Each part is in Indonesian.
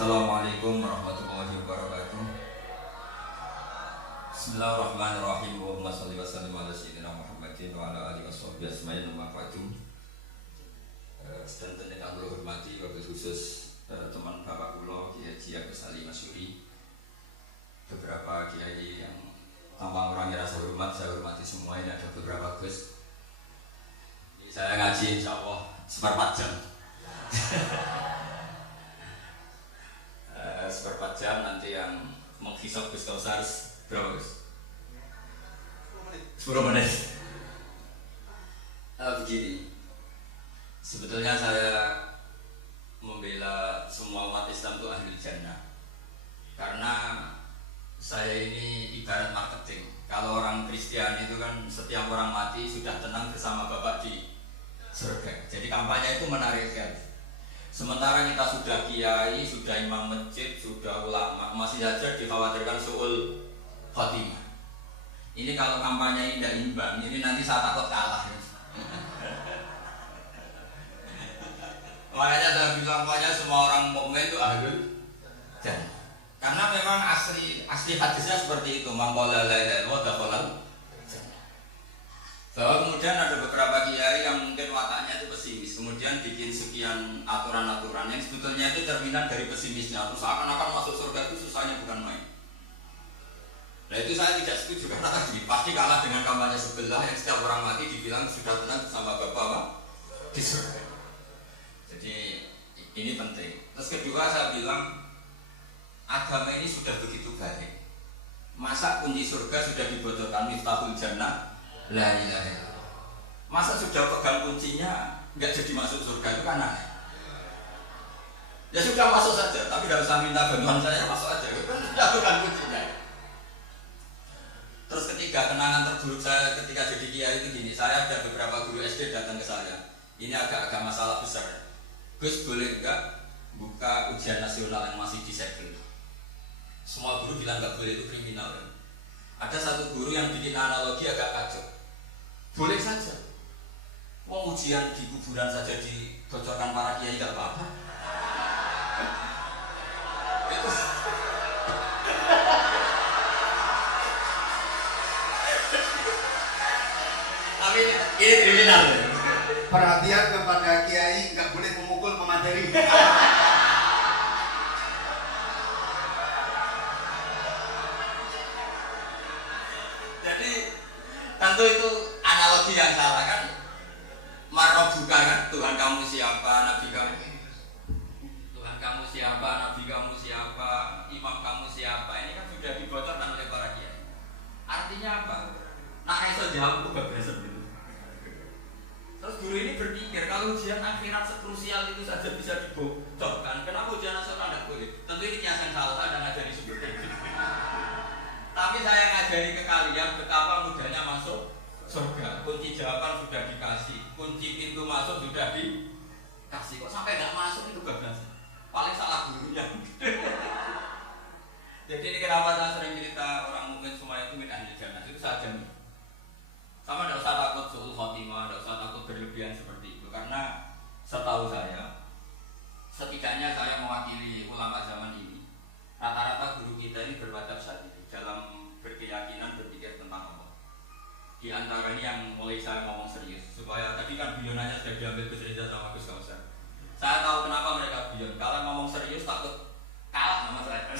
Assalamualaikum warahmatullahi wabarakatuh. Bismillahirrahmanirrahim. Allahumma shalli wa sallim ala sayyidina Muhammadin wa ala alihi washabbihi ajmain. Amma ba'du. Sedanten ingkang kula hormati wabil khusus teman bapak kula Kiai Haji Agus Ali Masyuri. Beberapa kiai yang tanpa mengurangi rasa hormat saya hormati semua. Ini ada beberapa Gus. Ini saya ngaji insyaallah seperempat jam. Seperempat jam nanti yang menghisap Gus Kausar berapa Gus? 10 menit. Begini, sebetulnya saya membela semua umat Islam itu ahli jannah. Karena saya ini ibarat marketing. Kalau orang Kristen itu kan setiap orang mati sudah tenang bersama Bapak di surga. Jadi kampanye itu menarik sekali. Sementara kita sudah kiai, sudah imam masjid, sudah ulama, masih saja dikhawatirkan su'ul khotimah. Ini kalau kampanye ini tidak imbang, ini nanti saya takut kalah. Makanya saya bilang pokoknya semua orang mukmin itu ahlul jannah. Karena memang asli hadisnya seperti itu, man qala la ilaha illallah dakhala jannah. Bahwa kemudian ada beberapa kiai yang mungkin wataknya itu pesimis, kemudian bikin sekian aturan-aturan yang sebetulnya itu cerminan dari pesimisnya. Terus seakan-akan masuk surga itu susahnya bukan main. Nah itu saya tidak setuju karena tadi pasti kalah dengan kampanye sebelah yang setiap orang mati dibilang sudah tenang sama Bapak Pak di surga. Jadi ini penting. Terus kedua saya bilang agama ini sudah begitu baik. Masa kunci surga sudah dibocorkan miftahul jannah la ilaha illallah. Masa sudah pegang kuncinya nggak jadi masuk surga itu kan aneh. Ya sudah masuk saja, tapi tidak usah minta bantuan saya, masuk aja. Sudah pegang kuncinya. Terus ketiga, kenangan terburuk saya ketika jadi kiai itu gini. Saya ada beberapa guru SD datang ke saya. Ini agak-agak masalah besar. Gus boleh enggak buka ujian nasional yang masih disegel? Semua guru bilang enggak boleh, itu kriminal. Ada satu guru yang bikin analogi agak kacau. Boleh saja. Wong ujian di kuburan saja dibocorkan para kiai enggak apa-apa. Tapi ini kriminal. Perhatian kepada kiai, enggak boleh memukul pemateri. Jadi tentu itu analogi yang salah kan. Marobuka kan, Tuhan kamu siapa, Nabi kamu. Tuhan kamu siapa, Nabi kamu siapa, imam kamu siapa. Ini kan sudah dibocorkan oleh para kiai. Artinya apa? Nah iso jawab kebablasan gitu. Terus guru ini berpikir kalau ujian akhirat sekrusial itu saja bisa dibocorkan, kenapa ujian nasional tidak boleh? Tentu ini kiasan salah, saya tidak ngajari seperti itu. Tapi saya ngajari ke kalian betapa mudahnya masuk surga. Kunci jawaban sudah dikasih, kunci pintu masuk sudah dikasih. Kok sampai nggak masuk itu kebablasan? Paling salah gurunya. Jadi ini kenapa saya sering cerita orang mukmin semua itu min ahli jannah itu saja. Sama tidak usah takut su'ul khotimah, tidak usah takut berlebihan seperti itu. Karena setahu saya, setidaknya saya mewakili ulama zaman ini. Rata-rata guru kita ini berwadab saat itu dalam berkeyakinan berpikir tentang Allah. Di antara ini yang mulai saya ngomong serius, supaya tadi kan biyonannya sudah diambil Gus Reza sama Gus Kausar. Saya tahu kenapa mereka biyon. Kalau ngomong serius takut kalah sama saya.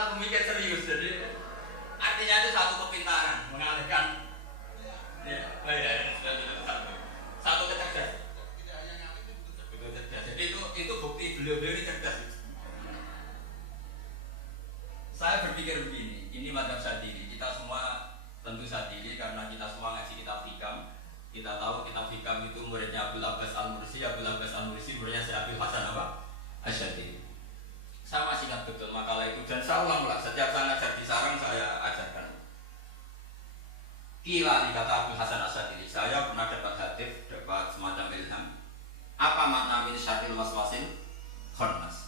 Pemikir serius, jadi artinya itu satu kepintaran mengalihkan satu kecerdasan. Tidak hanya nyampe itu betul cerdas. Jadi itu bukti beliau-beliau ini cerdas. Saya berpikir begini, ini madzhab Syadzili. Kita semua tentu Syadzili karena kita semua ngaji kitab hikam. Kita tahu kitab hikam itu muridnya Abdul Abbas Al-Mursi. Abdul Abbas Al-Mursi muridnya Syekh Abdul Hasan apa? Asy-Syadzili. Saya masih ingat betul makalah itu dan saya ulang-ulang setiap saya ngajar di sarang saya ajarkan. Kila kata Abdul Hasan Asy-Syadzili, saya pernah dapat hadis, dapat semacam ilham. Apa makna min syarril waswasil khannas?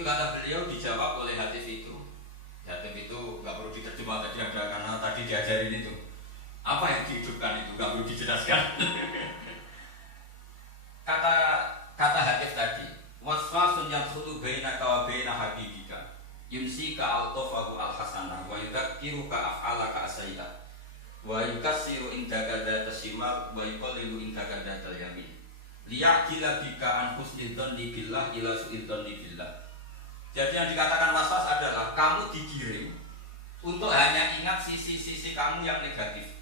Itu kata beliau dijawab oleh Hatif itu. Hatif itu nggak perlu diterjemah tadi ada karena tadi diajarin itu. Apa yang dihidupkan itu nggak perlu dijelaskan. kata Hatif tadi, waswasun yadkhulu bainaka wa baina habibika yumsika al-tafahu al-hasanah wa yudzakiruka af'alaka as-sayyi'ah wa yukassiru indaka data shimal wa yuqallilu indaka data yamin liya'jila bika an husnil dhanni billah ila su'il dhanni billah. Jadi yang dikatakan waswas adalah kamu digiring untuk hanya ingat sisi-sisi kamu yang negatif,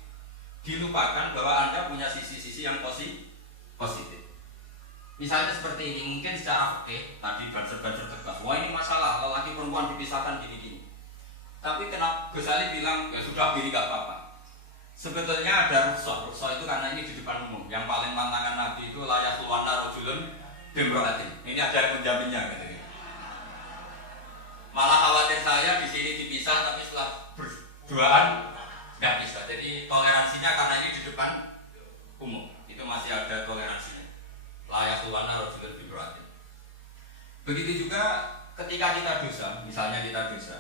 dilupakan bahwa Anda punya sisi-sisi yang positif. Misalnya seperti ini, mungkin secara fikih tadi banser-banser tegas, wah ini masalah lelaki perempuan dipisahkan gini-gini. Tapi kenapa Gus Ali bilang ya sudah gini gak apa-apa. Sebetulnya ada rukhsah itu karena ini di depan umum. Yang paling pantangan Nabi itu layak luwana rojulun bimro'atin. Ini ada yang menjaminnya gitu. Malah khawatir saya di sini dipisah tapi setelah berduaan nggak bisa. Jadi toleransinya karena ini di depan umum itu masih ada toleransinya. Layak luwana rojulun bimro'atin. Begitu juga ketika kita dosa, misalnya kita dosa.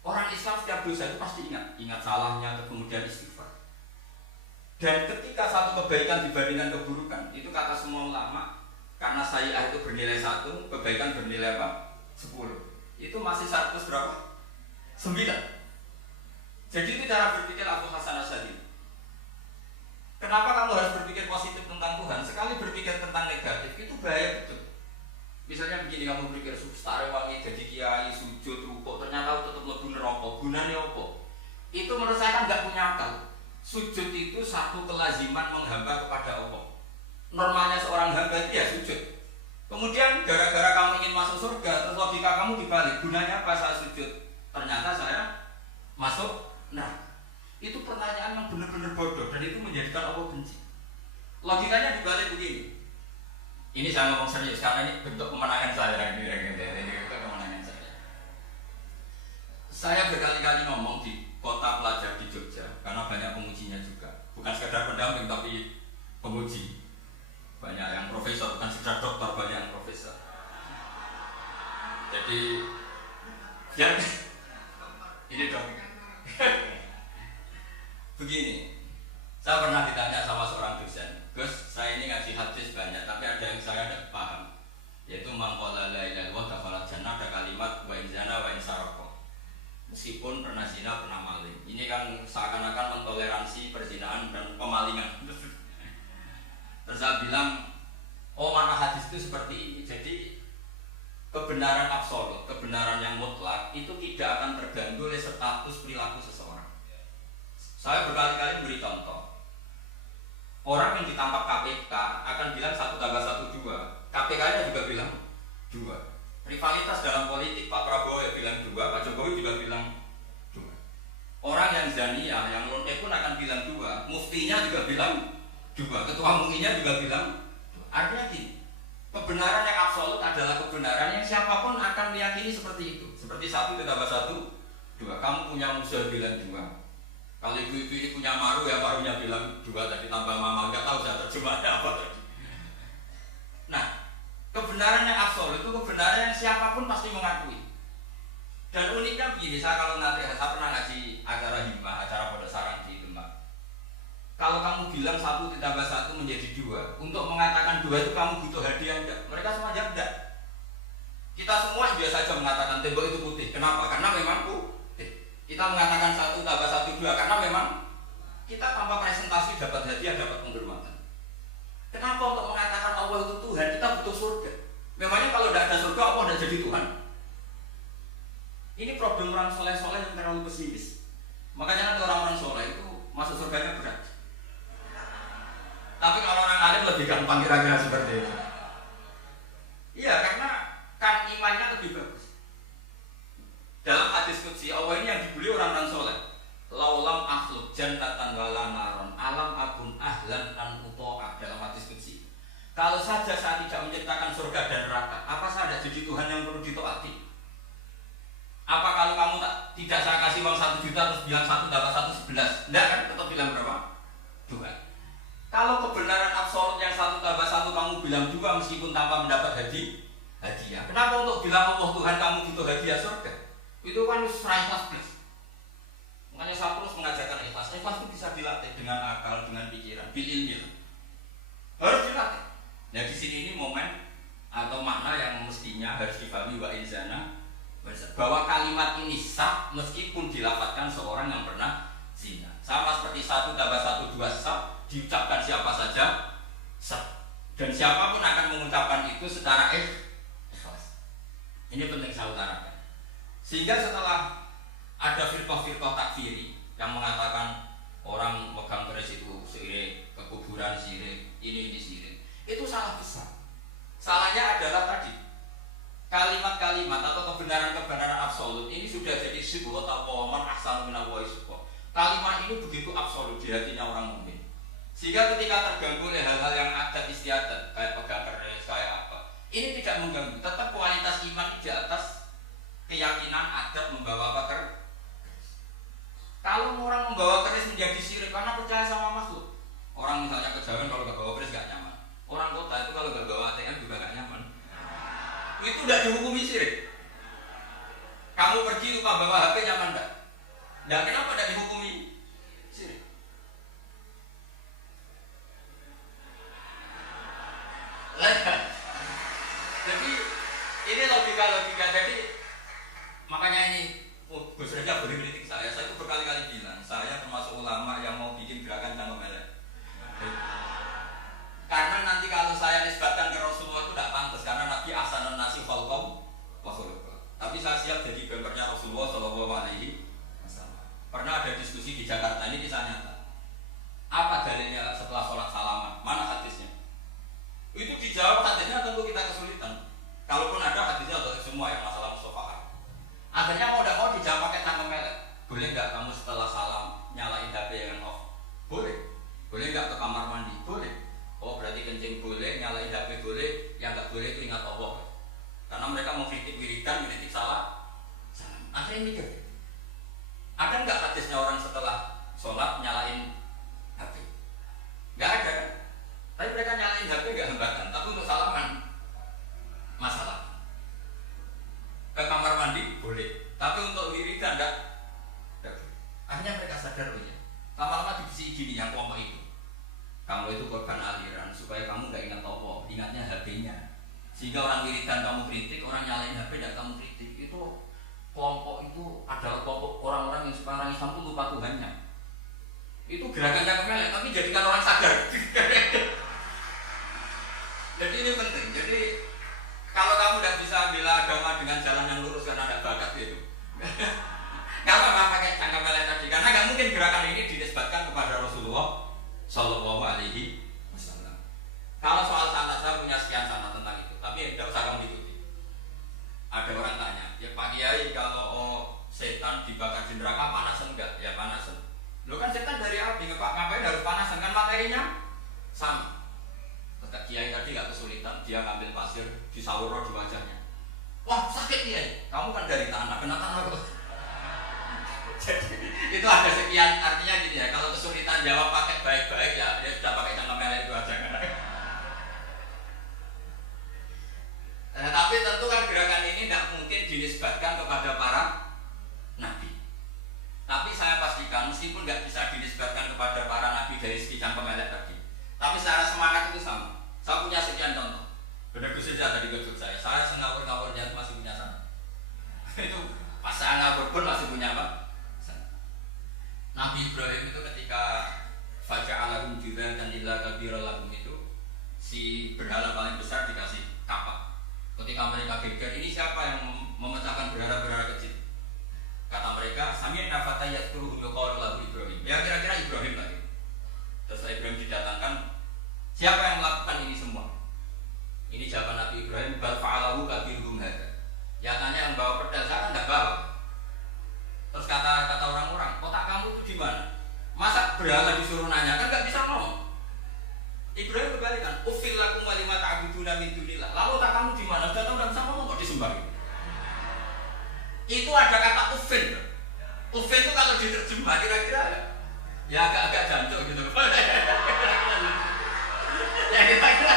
Orang Islam setiap dosa itu pasti ingat salahnya, kemudian istighfar. Dan ketika satu kebaikan dibandingkan keburukan, itu kata semua ulama, karena sayi'ah itu bernilai 1, kebaikan bernilai apa? 10. Itu masih 100 berapa? 9. Jadi itu cara berpikir Abu Hasan Asy'ari. Kenapa kamu harus berpikir positif tentang Tuhan? Sekali berpikir tentang negatif itu bahaya betul. Misalnya begini, kamu berpikir stare wangi jadi kiai, sujud, rukuk, ternyata tetap lebih neraka. Gunanya apa? Itu menurut saya kan nggak punya akal. Sujud itu satu kelaziman menghamba kepada Allah. Normalnya seorang hamba itu ya sujud. Kemudian gara-gara kamu ingin masuk surga, terus logika kamu dibalik. Gunanya apa saya sujud? Ternyata saya masuk neraka. Itu pertanyaan yang benar-benar bodoh dan itu menjadikan Allah benci. Logikanya dibalik begini. Ini saya ngomong serius karena ini bentuk kemenangan saya ini kemenangan saya. Saya berkali-kali ngomong di kota pelajar di Jogja karena banyak pemujinya juga. Bukan sekedar pendamping tapi pemuji. Banyak yang profesor, bukan sekedar dokter, banyak yang profesor. Jadi yang ini dong. Begini, saya pernah ditanya sama seorang dosen, Gus, saya ini ngaji hadis banyak, tapi ada yang saya tidak paham, yaitu man qala la ilaha illallah dakhala jannah, ada kalimat wa in zana wa in sarqa. Meskipun pernah zina, pernah maling. Ini kan seakan-akan mentoleransi perzinahan dan pemalingan. Terus saya bilang, oh mana hadis itu seperti ini. Jadi kebenaran absolut, kebenaran yang mutlak itu tidak akan terganggu oleh status perilaku seseorang. Saya berkali-kali memberi contoh. Orang yang ditangkap KPK akan bilang 1 tambah 1 2. KPK-nya juga bilang 2. Rivalitas dalam politik, Pak Prabowo ya bilang 2, Pak Jokowi juga bilang 2. Orang yang zaniyah, yang lonte pun akan bilang 2. Muftinya juga bilang 2. Ketua MUI-nya juga bilang 2. Artinya gini, kebenaran yang absolut adalah kebenaran yang siapapun akan meyakini seperti itu. Seperti 1 tambah 1 2. Kamu punya musuh bilang 2. Kalau ibu-ibu ini punya maru, ya marunya bilang 2 tadi tambah mama, nggak tahu saya terjemahnya apa tadi. Nah, kebenaran yang absolut itu kebenaran yang siapapun pasti mengakui. Dan uniknya begini, saya kalau nanti saya pernah ngaji acara himbah, acara pondok sarang di Demak. Kalau kamu bilang 1 ditambah 1 menjadi 2, untuk mengatakan 2 itu kamu butuh hadiah enggak? Mereka semua jawab enggak. Kita semua biasa saja mengatakan tembok itu putih. Kenapa? Karena memang putih. Kita mengatakan 1 tambah 1 2 karena memang kita tanpa presentasi dapat hadiah, dapat penghormatan. Kenapa untuk mengatakan Allah itu Tuhan kita butuh surga? Memangnya kalau tidak ada surga Allah tidak jadi Tuhan? Ini problem orang soleh-soleh yang terlalu pesimis. Makanya nanti orang-orang soleh itu masuk surganya berat. Tapi kalau orang alim lebih gampang kira-kira seperti itu. Iya, karena kan imannya lebih bagus. Dalam hadis qudsi Allah ini yang dibeli orang-orang soleh. Laulam akhluk jannatan wala naron alam akun ahlan an uto'ah. Dalam hadis qudsi, kalau saja saya tidak menciptakan surga dan neraka, apa saya ada jadi Tuhan yang perlu ditaati? Apa kalau kamu tidak saya kasih uang 1 juta terus bilang 1 tambah 1 11? Enggak kan, tetap bilang berapa? 2. Kalau kebenaran absolut yang 1 tambah 1 kamu bilang 2 meskipun tanpa mendapat hadiah. Kenapa untuk bilang siapapun akan mengucapkan itu secara ikhlas. Ini penting saya utarakan. Sehingga setelah ada firqah-firqah takfiri yang mengatakan orang megang keris itu sirik, ke kuburan sirik, ini sirik, itu salah besar. Salahnya adalah tadi kalimat-kalimat atau kebenaran-kebenaran absolut ini sudah jadi sebuah taqwaman ahsan min al-waisqa. Kalimat ini begitu absolut di hatinya orang mukmin. Sehingga ketika terganggu oleh hal-hal yang adat istiadat kayak pegang keris, kayak apa, ini tidak mengganggu. Tetap kualitas iman di atas keyakinan adat membawa apa keris. Kalau orang membawa keris menjadi syirik karena percaya sama makhluk. Orang misalnya kejawen kalau nggak bawa keris nggak nyaman. Orang kota itu kalau nggak bawa ATM juga nggak nyaman. Itu tidak dihukumi syirik. Kamu pergi lupa bawa HP nyaman enggak? Nah, kenapa tidak dihukumi syirik? Jadi ini logika-logika. Jadi makanya ini Gus Reza boleh kritik saya itu berkali-kali bilang saya termasuk ulama yang mau bikin gerakan cangkem elek. Karena nanti kalau saya nisbatkan ke Rasulullah itu tidak pantas karena Nabi ahsanun nasi khalqan wa khuluqan. Tapi saya siap jadi gambarnya Rasulullah Shallallahu Alaihi Wasallam. Pernah ada diskusi di Jakarta, ini kisah nyata. Apa dalilnya setelah sholat salaman? Mana hadisnya? Itu dijawab hadisnya tentu kita kesulitan. Kalaupun ada hadisnya atau semua yang masalah mustafa. Akhirnya mau tidak mau dijawab pakai cangkem elek. Boleh nggak kamu setelah salam nyalain HP yang off? Boleh. Boleh nggak ke kamar mandi? Boleh. Oh berarti kencing boleh, nyalain HP boleh, yang nggak boleh itu ingat Allah. Karena mereka mau kritik wiridan, kritik salah. Akhirnya mikir, ada nggak hadisnya orang setelah sholat nyalain HP? Nggak ada kan? Tapi mereka nyalain HP nggak hambatan, tapi untuk salaman masalah. Ke kamar mandi boleh, tapi untuk wiridan enggak. Akhirnya mereka sadar ya. Lama-lama dibisi gini yang kelompok itu. Kamu itu korban aliran supaya kamu nggak ingat Allah, ingatnya HP-nya. Sehingga orang wiridan kamu kritik, orang nyalain HP dan kamu kritik. Itu kelompok itu adalah kelompok orang-orang yang sekarang Islam itu lupa Tuhannya. Itu gerakannya kemelek, tapi jadikan orang sadar. Jadi ini penting. Jadi kalau kamu tidak bisa bela agama dengan jalan yang lurus karena ada bakat gitu. Kalau nggak pakai cangkem elek tadi, karena nggak mungkin gerakan ini dinisbatkan kepada Rasulullah Shallallahu Alaihi Wasallam. Kalau soal sanad saya punya sekian sanad tentang itu, tapi tidak usah kamu ikuti. Ada orang tanya, ya Pak Kiai kalau setan dibakar di neraka panasan enggak? Ya panasan. Lo kan setan dari api, ngapain harus panasan? Kan materinya sama. Kata Kiai tadi nggak kesulitan, dia ngambil pasir disawur di wajahnya. Wah sakit Kiai, kamu kan dari tanah, kena tanah kok. Jadi itu ada sekian, artinya gini ya, kalau kesulitan jawab pakai baik-baik ya dia sudah pakai cangkem elek itu aja. Tapi tentu kan gerakan ini tidak mungkin dinisbatkan kepada para nabi. Tapi saya pastikan meskipun nggak bisa dinisbatkan kepada para nabi dari segi cangkem elek tadi, tapi secara semangat itu sama. Saya punya sekian contoh. Benar Gus Rizal tadi gejut saya sengawur-ngawurnya masih punya sana. Itu pas saya ngawur pun masih punya apa? Nabi Ibrahim itu ketika faja'alahum juzatan illa kabira lahum itu si berhala paling besar dikasih kapak. Ketika mereka geger, ini siapa yang memecahkan berhala-berhala kecil? Kata mereka, sami'na fatan yadhkuruhum yuqalu lahu Ibrahim. Ya kira-kira Ibrahim lagi. Terus Ibrahim didatangkan, siapa yang melakukan ini semua? Ini jawaban Nabi Ibrahim, bal fa'alahu kabiruhum hadza. Ya tanya yang bawa pedang, saya kan enggak bawa. Terus kata orang-orang, kotak kamu itu di mana? Masa berhala disuruh nanya kan nggak bisa ngomong. Ibrahim kebalikan, ufil lakum wa lima ta'buduna min dunillah. Lalu otak kamu di mana? Sudah tahu nggak bisa ngomong kok disembah. Itu ada kata ufil. Ufil itu kalau diterjemah kira-kira ya agak-agak jancuk gitu. Ya kira-kira.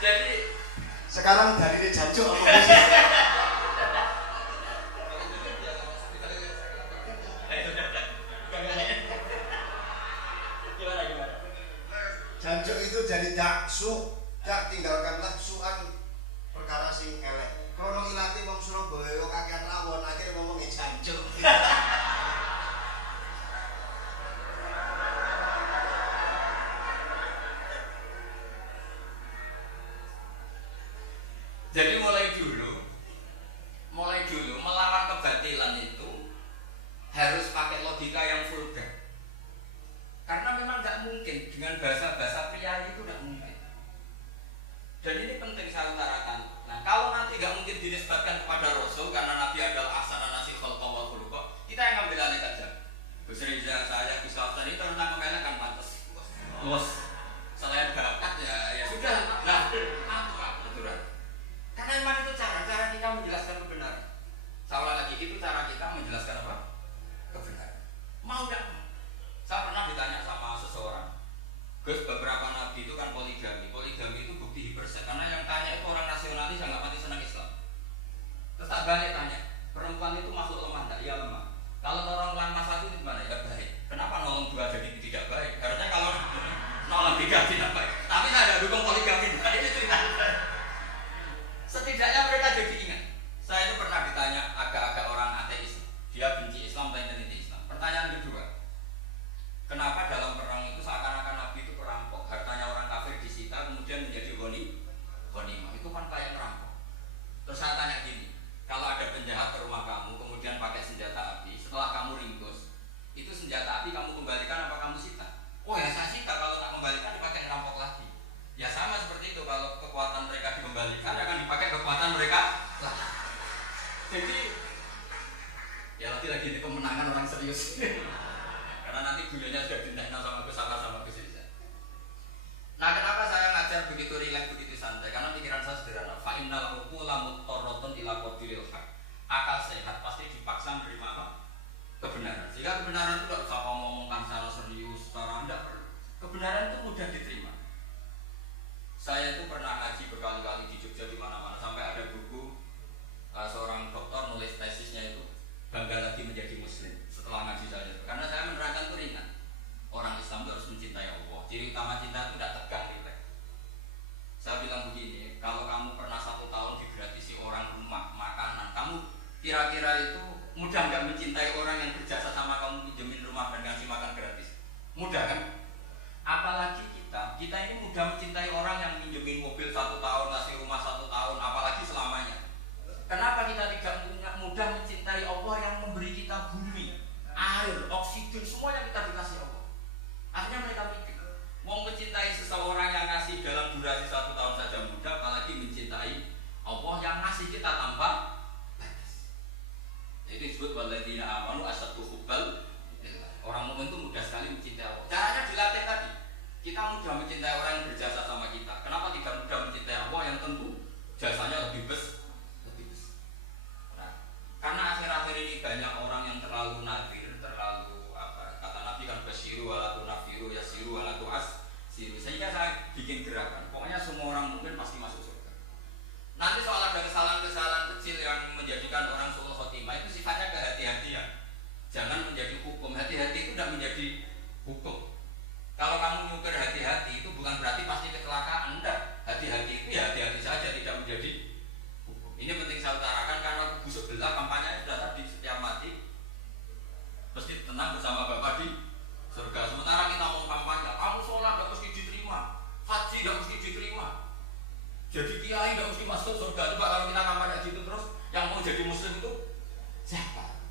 Jadi sekarang dari jancuk apa? Jancuk itu jadi daksu, dak tinggalkanlah suan perkara sing elek. Krono ilati wong Surabaya kakean rawon akhirnya ngomongnya jancuk. Jadi mulai dulu melawan kebatilan itu harus pakai logika yang vulgar. Karena memang nggak mungkin dengan bahasa pria itu nggak mungkin. Dan ini penting saya utarakan. Nah, kalau nanti nggak mungkin dinisbatkan kepada Rasul karena Nabi adalah ahsanun nasi khalqa wa khuluqa, kita yang ngambil alih saja. Gus Reza, saya Gus Hafsan itu tentang kemenak kan pantas. Bos, selain bakat ya sudah. Nah, apa aturan? Karena memang itu cara kita menjelaskan kebenaran. Saya ulang lagi, itu cara kita menjelaskan apa? Kebenaran. Mau nggak? Saya pernah ditanya sama seseorang, Gus, beberapa nabi itu kan poligami. Poligami itu bukti hiperset. Karena yang tanya itu orang nasionalis yang nggak pati senang Islam. Terus tak balik tanya, perempuan itu masuk lemah nggak? Iya lemah. Kalau nolong lemah satu itu gimana? Ya baik. Kenapa nolong dua jadi tidak baik? Harusnya kalau nolong tiga tidak baik. Tapi saya ada dukung poligami. Nah, ini cerita. Setidaknya mereka jadi ingat. Saya itu pernah ditanya agak-agak orang ateis. Dia benci Islam dan meneliti Islam. Pertanyaan kedua, kenapa dalam perang itu seakan-akan Nabi itu perampok, hartanya orang kafir disita kemudian menjadi ghanimah? Itu kan kayak merampok. Terus saya tanya gini, kalau ada penjahat ke rumah kamu kemudian pakai senjata api, setelah kamu ringkus, itu senjata api kamu kembalikan apa kamu sita? Oh ya saya sita, kalau tak kembalikan dipakai ngerampok lagi. Ya sama seperti itu, kalau kekuatan mereka dikembalikan akan dipakai kekuatan mereka lagi. Jadi ya lagi-lagi ini kemenangan orang serius. Karena nanti gulanya sudah dinaikkan sama Gus Salah sama Gus Riza. Nah, kenapa saya ngajar begitu rileks, begitu santai? Karena pikiran saya sederhana. Fa innal uqula muttarratun ila qadiril haq. Akal sehat pasti dipaksa menerima apa? Kebenaran. Jika kebenaran itu tidak usah ngomongkan secara serius, secara tidak perlu. Kebenaran itu mudah diterima. Saya itu pernah ngaji berkali-kali di Jogja di mana-mana sampai ada buku seorang dokter nulis tesisnya itu bangga lagi menjadi muslim setelah ngaji saya. Karena saya menerangkan itu ringan. Orang Islam itu harus mencintai Allah. Ciri utama cinta itu tidak tegang, rileks. Saya bilang begini, kalau kamu pernah 1 tahun digratisi orang rumah, makanan, kamu kira-kira itu mudah nggak mencintai orang yang berjasa sama kamu pinjemin rumah dan ngasih makan gratis? Mudah kan? Apalagi kita ini mudah mencintai orang yang pinjemin mobil 1 tahun, ngasih rumah 1 tahun, apalagi selamanya. Kenapa kita tidak mudah mencintai Allah yang memberi kita bumi, air, oksigen, semua yang kita dikasih Allah? Akhirnya mereka mikir, mau mencintai seseorang yang ngasih dalam durasi 1 tahun saja mudah, apalagi mencintai Allah yang ngasih kita tanpa batas. Jadi disebut walladzina amanu asyaddu hubbal. Orang mukmin itu mudah sekali mencintai Allah. Caranya dilatih tadi. Kita mudah mencintai orang yang berjasa sama kita. Kenapa tidak mudah mencintai Allah yang tentu jasanya lebih besar? Karena akhir-akhir ini banyak orang yang terlalu nadir, terlalu apa? Kata Nabi kan basiru wala tunafiru yasiru wala tu'assiru. Sehingga saya bikin gerakan. Pokoknya semua orang mungkin pasti masuk surga. Nanti soal ada kesalahan-kesalahan kecil yang menjadikan orang suul khotimah itu sifatnya kehati-hatian. Jangan menjadi hukum. Hati-hati itu tidak menjadi hukum. Kalau kamu nyupir hati-hati itu bukan berarti pasti kecelakaan. Enggak. Hati-hati itu ya hati-hati saja, tidak menjadi. Ini penting saya utarakan karena kubu sebelah kampanye sudah tadi setiap mati mesti tenang bersama Bapak di surga. Sementara kita mau kampanye, kamu sholat tidak mesti diterima, haji tidak mesti diterima, jadi kiai tidak mesti masuk surga. Coba kalau kita kampanye gitu terus, yang mau jadi muslim itu siapa?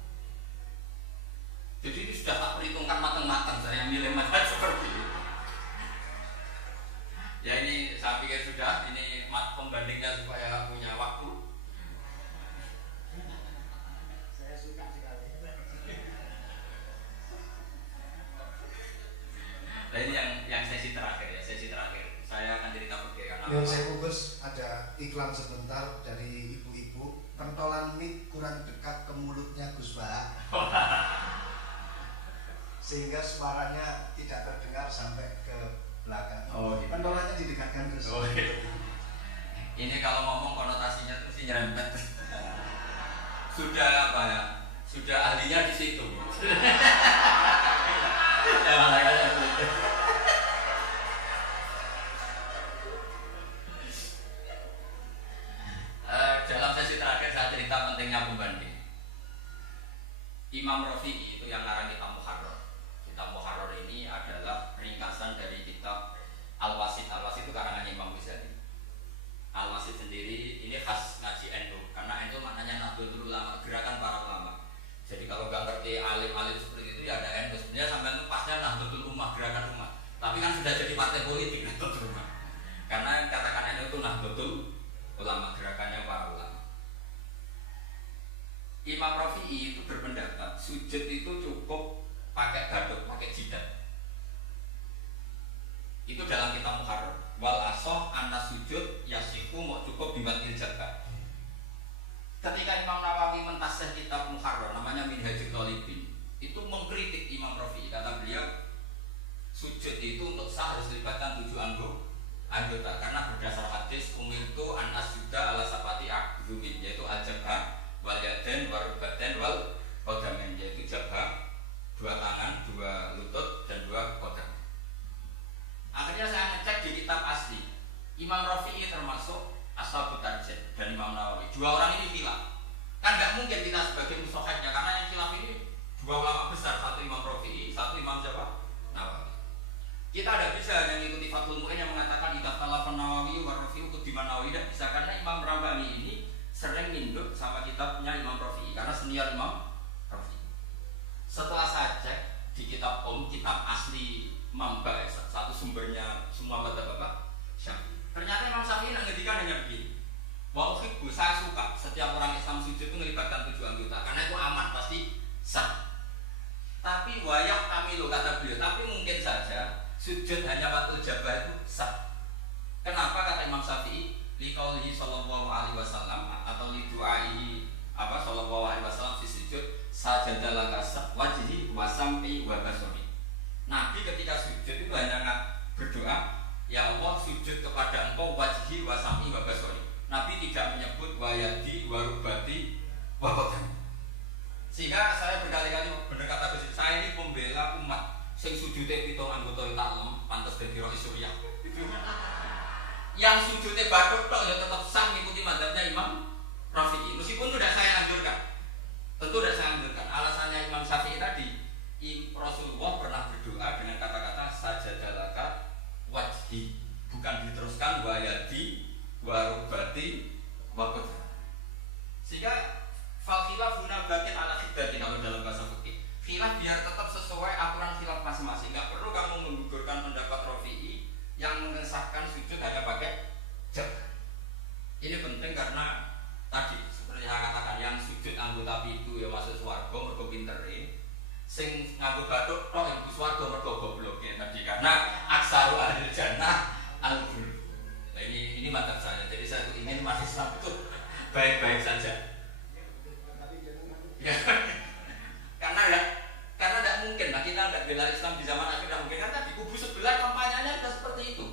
Jadi ini sudah tak perhitungkan matang-matang saya milih macam seperti ini. Ya ini saya pikir sudah, ini pembandingnya supaya punya waktu. Nah ini yang sesi terakhir ya, sesi terakhir. Saya akan cerita perkiraan. Yang saya fokus ada iklan sebentar dari ibu-ibu. Pentolan mic kurang dekat ke mulutnya Gus Bah. Sehingga suaranya tidak terdengar sampai ke belakang. Oh, gitu. Pentolannya didekatkan Gus. Oh, gitu. Ini kalau ngomong konotasinya mesti nyerempet. Sudah apa ya? Sudah ahlinya di situ. Ya makanya begitu. Dalam sesi terakhir saya cerita pentingnya pembanding. Imam Rafi'i itu yang ngarang kitab Muharrar. Kitab Muharrar ini adalah ringkasan dari kitab Al-Wasit. Al-Wasit itu karangan Imam Ghazali. Al-Wasit sendiri ini khas Tapi kan sudah jadi partai politik Nahdlatul. Karena katakan itu Nahdlatul Ulama, gerakannya para ulama. Imam Rafi'i itu berpendapat sujud itu cukup pakai badut, pakai jidat. Itu dalam kitab Muharrar. Wal asoh anna sujud yasihu mau cukup bimatil jabah. Ketika Imam Nawawi mentasih kitab Muharrar namanya Minhajul Thalibin, itu mengkritik Imam Rafi'i. Kata beliau sujud itu untuk sah harus libatkan 7 anggota karena berdasar hadis umirtu an asjuda ala sapati akzumin, yaitu al-jabhah wal yaden wal rubaten wal qadamen, yaitu jabhah 2 tangan, 2 lutut dan 2 qadam. Akhirnya saya ngecek di kitab asli Imam Rafi'i termasuk Ashabut Tarjih dan Imam Nawawi. 2 orang ini khilaf. Kan nggak mungkin kita sebagai musohadnya karena yang khilaf ini 2 ulama besar, satu Imam Rafi'i, satu Imam siapa? Nawawi. Kita tidak bisa hanya mengikuti Fathul Mu'in yang mengatakan idza khalafa Nawawi wa Rafi'i qudima Nawawi, tidak bisa karena Imam Rambani ini sering ninduk sama kitabnya Imam Rafi'i karena senior Imam Rafi'i. Setelah saya cek di kitab kitab asli Mamba, satu sumbernya semua bapak-bapak Syafi'i. Ternyata Imam Syafi'i ngendikan hanya begini. Wa uhibbu, saya suka setiap orang Islam sujud itu melibatkan 7 anggota karena itu aman, pasti sah. Tapi wayak kamilu kata beliau, tapi mungkin saja sujud hanya waktu jabah itu sah. Kenapa kata Imam Syafi'i? Liqaulihi sallallahu alaihi wasallam atau li du'ai sallallahu alaihi wasallam fi sujud sajadalaka wajhi wa sam'i wa basari. Nabi ketika sujud itu hanya berdoa, ya Allah sujud kepada engkau wajhi wa sam'i wa basari. Nabi tidak menyebut wa yadi wa rubati wa qadam. Sehingga saya berkali-kali berkata ke sini, saya ini pembela umat. Sing sujudnya pitung anggota taklem, pantas dadi rois Suriah. Yang sujudnya badut tok ya tetap sah mengikuti mazhabnya Imam Rafi'i. Meskipun sudah saya anjurkan. Tentu sudah saya anjurkan. Alasannya Imam Syafi'i tadi, Rasulullah pernah berdoa dengan kata-kata sajadalaka wajhi, bukan diteruskan wa yadi wa rubati wa qadam. Sehingga fal khilaf huna batin ala khidati kalau dalam bahasa fikih. Khilaf biar tetap sesuai aturan khilaf masing-masing. Enggak perlu kamu menggugurkan pendapat Rafi'i yang mengesahkan sujud hanya pakai jabah. Ini penting karena tadi seperti saya katakan, yang sujud anggota itu ya masuk swarga mergo pintere. Sing nganggo bathuk tok ibu swarga mergo gobloke tadi karena aksaru ahli jannah al-ghur. Nah, ini mantap saya. Jadi saya ingin umat Islam itu baik-baik saja. Ya. Karena tidak mungkin lah kita tidak bela Islam di zaman akhir, tidak mungkin karena di kubu sebelah kampanyenya sudah seperti itu.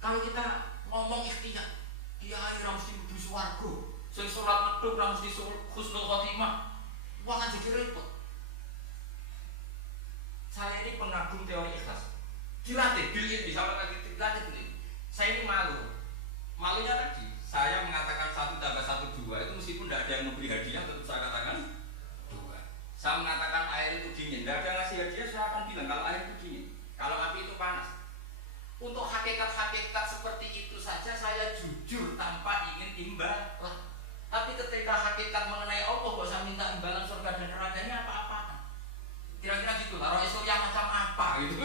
Kalau kita ngomong ikhtiar, dia ira mesti kubu swarga, sing salat medhuk ora mesti husnul khotimah, wah kan jadi repot. Saya ini pengagum teori ikhlas, dilatih ini sama tadi dilatih ini. Saya ini malunya tadi saya mengatakan 1 tambah 1 2 itu meskipun tidak ada yang memberi hadiah tetap saya katakan 2. Saya mengatakan air itu dingin, tidak ada yang ngasih hadiah, saya akan bilang kalau air itu dingin, kalau api itu panas. Untuk hakikat-hakikat seperti itu saja saya jujur tanpa ingin imbalan. Tapi ketika hakikat mengenai Allah, kok saya minta imbalan surga dan nerakanya apa-apa? Kira-kira gitu lah, roh Suriah macam apa gitu.